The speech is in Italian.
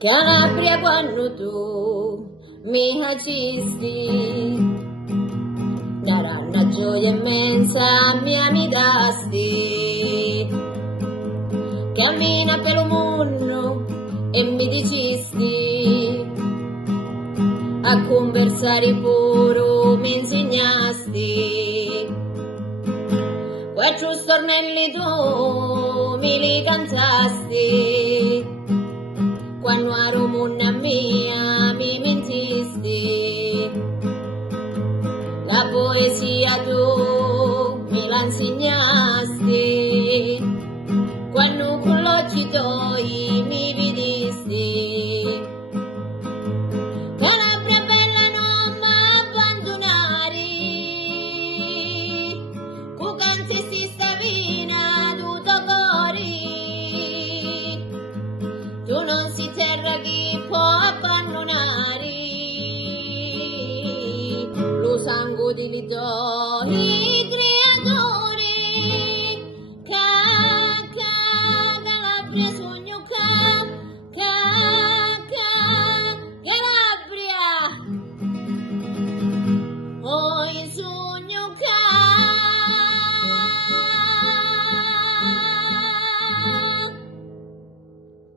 Calabria quando tu mi agisti, darà una gioia immensa mi amitrasti. Cammina per il mondo e mi dicisti, a conversare puro mi insegnasti. Quattro stornelli tu mi li cantasti, quando ero monna mia mi mentisti. La poesia tu me la insegnasti, quando con l'occhi tuoi mi vedisti. Calabria bella non m'abbandonare, cu canti si sta vina tutto cori. Tu non si terra chi può abbandonare, lo sangue di tuoi creatori. Calabria sogno Calabria, oh Gesù.